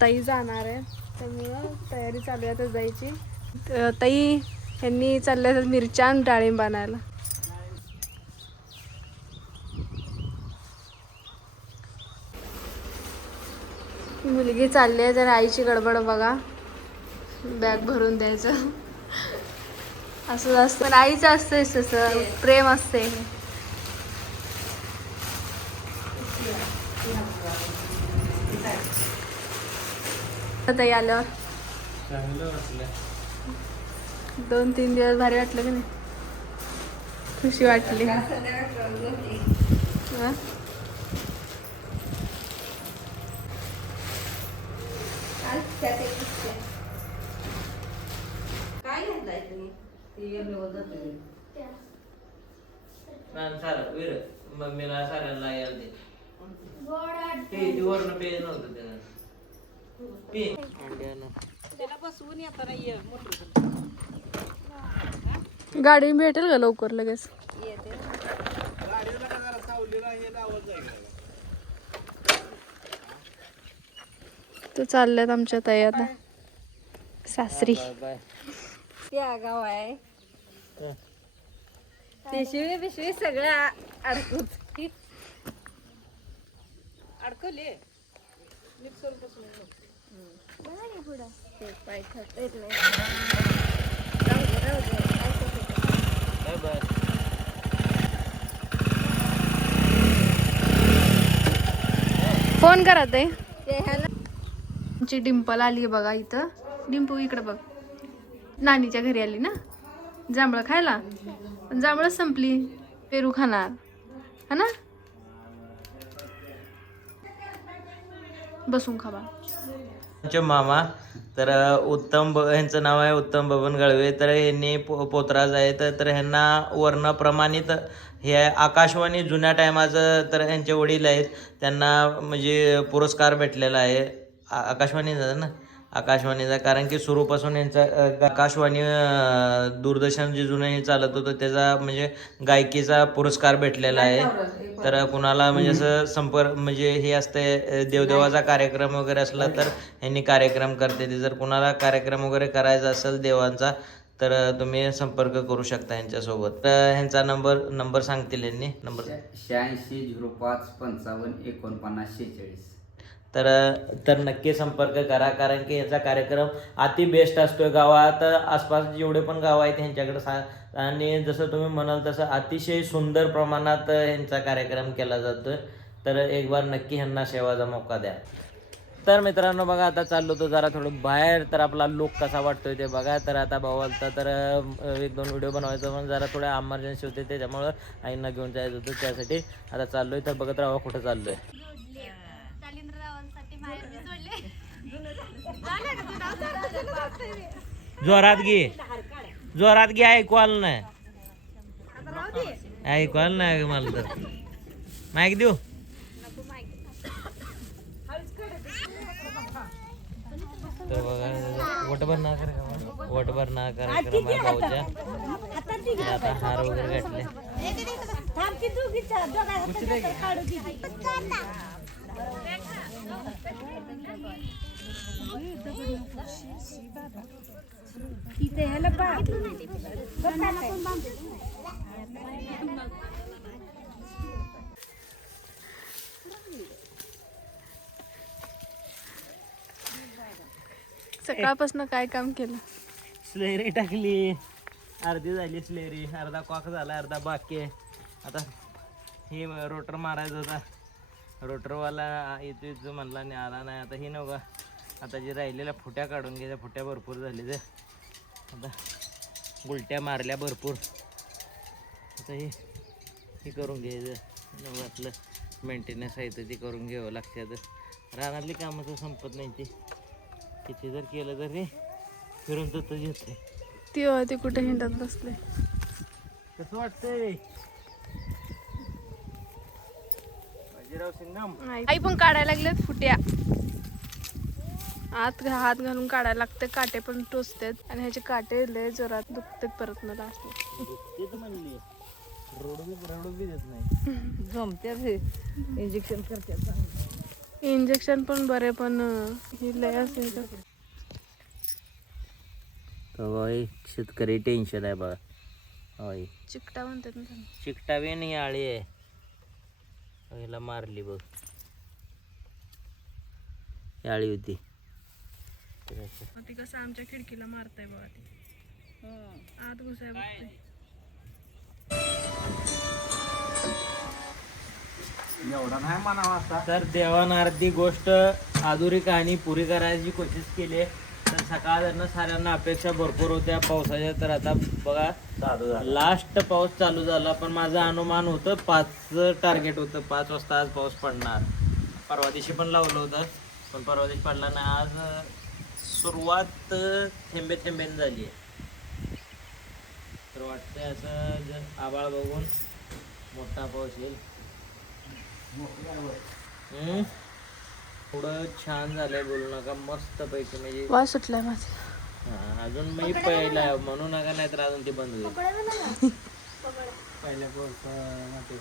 ताई जाणार आहे त्यामुळं तयारी चालू आहे आता जायची. ताई यांनी चालल्या मिरच्या आणि डाळिंब आणायला. मुलगी चालली आहे तर आईची गडबड बघा, बॅग भरून द्यायचं असं असतं. पण आईचं असतंय तसं प्रेम असते. ताई आल्यावर 2-3 दिवस भारी वाटलं की नाही, खुशी वाटली. मम्मीला साऱ्यांना यायला दे. गाडी भेटेल का लवकर लगेच? तर चालल्यात आमच्या ताई आता सासरी. त्या गाव आहे पिशवी पिशवी सगळं अडकवले फोन करा ते. आमची डिंपल आली बघा इथं. डिंपू इकडे बघ, नानीच्या घरी आली ना जांभळं खायला, पण जांभळं संपली, पेरू खाणार हा ना. बसून खावा. मामा तर उत्तम ह्यांचं नाव आहे उत्तम बबन गळवे. तर यांनी पोतराज आहेत. तर ह्यांना वर्ण प्रमाणित हे आकाशवाणी जुन्या टायमाचं, तर यांचे वडील आहेत, त्यांना म्हणजे पुरस्कार भेटलेला आहे आकाशवाणीचा ना, आकाशवाणीचा. कारण की सुरूपासून यांचा आकाशवाणी दूरदर्शन जे जुनं हे चालत होतं त्याचा म्हणजे गायकीचा पुरस्कार भेटलेला आहे. तर कुणाला म्हणजे असं संपर्क म्हणजे हे असते देवदेवाचा कार्यक्रम वगैरे असला तर यांनी कार्यक्रम करते ते. जर कुणाला कार्यक्रम वगैरे करायचा असेल देवांचा तर तुम्ही संपर्क करू शकता यांच्यासोबत. तर ह्यांचा नंबर सांगतील यांनी. नंबर 8605554946. तर नक्की संपर्क करा, कारण की याचा कार्यक्रम अति बेस्ट असतोय. गावात आसपास जेवढे पण गाव आहेत ह्यांच्याकडे आणि जसं तुम्ही म्हणाल तसं अतिशय सुंदर प्रमाणात ह्यांचा कार्यक्रम केला जातोय. तर एक बार नक्की ह्यांना सेवाचा मौका द्या. तर मित्रांनो बघा, आता चाललो तो जरा थोडं बाहेर, तर आपला लुक कसा वाटतोय ते बघा. तर आता भाऊ आलता तर 1-2 व्हिडिओ बनवायचं, पण जरा थोडं इमर्जन्सी होते त्याच्यामुळं आईंना घेऊन जायचं होतं, त्यासाठी आता चाललोय. तर बघत राहा कुठं चाललोय. जोरात घे ऐकू आलं नाही, ऐकू आलं नाही मला. तर माईक देऊ. तर बघा वटभरणा कार्यक्रम आहे भाऊच्या. आता हार वगैरे घातले. सकाळपासून काय काम केलं? स्लेरी टाकली, अर्धी झाली स्लेरी, अर्धा कॉक झाला, अर्धा बाकी आहे. आता हे रोटर मारायचा होता, रोटरवाला येतो म्हणला नाही, आला नाही. आता हे नव्हता, आता जे राहिलेल्या फुट्या काढून घ्यायच्या. फुट्या भरपूर झाली ते, आता गुलट्या मारल्या भरपूर. आता हे करून घ्यायचं, आपलं मेंटेनन्स आहे तर ते करून घ्यावं लागतं. रानातली कामं तर संपत नाही, ती किती जर केलं तरी फिरून तर येते. ते कुठे हिंडत बसले कसं वाटतंय बाजीराव सिंगम? आई पण काढायला लागल्यात फुट्या. आत हात घालून काढायला लागते, काटे पण टोचतात आणि ह्याचे काटे लय जोरात दुखतात परत मला असले. म्हणली रडू बी देत नाही. जमते इंजेक्शन करते. इंजेक्शन पण बरे, पण हे लय असेल होय शेतकरी टेन्शन आहे बघा. होय चिकटा म्हणतात ना त्याला. चिकटा बी नाही आळी आहे. हिला मारली बघ. ही आळी होती. ती कसं आमच्या खिडकीला मारताय बघा ती. आत घुसाय बघते. एवढा नाही म्हणावा असा. तर देवानं अर्धी गोष्ट अधुरी कहाणी पुरी करायची कोशिश केली. तर सकाळनं साऱ्यांना अपेक्षा भरपूर होत्या पावसाच्या. तर आता बघा लास्ट पाऊस चालू झाला. पण माझं अनुमान होतं 5 टार्गेट होतं, 5 वाजता आज पाऊस पडणार. परवा दिवशी पण लावलं होतं, पण परवा दिवशी पडला नाही. आज सुरुवात थेंबे थेंबेन झाली आहे. तर वाटतंय असं जर आभाळ बघून मोठा पाऊस येईल. थोडं छान झालंय, बोलू नका. मस्त पैकी म्हणजे वास सुटलाय माझा. हा, अजून मी पहिला म्हणू नका, नाही तर अजून ते बंद होईल. पहिल्या पावसाळ्यात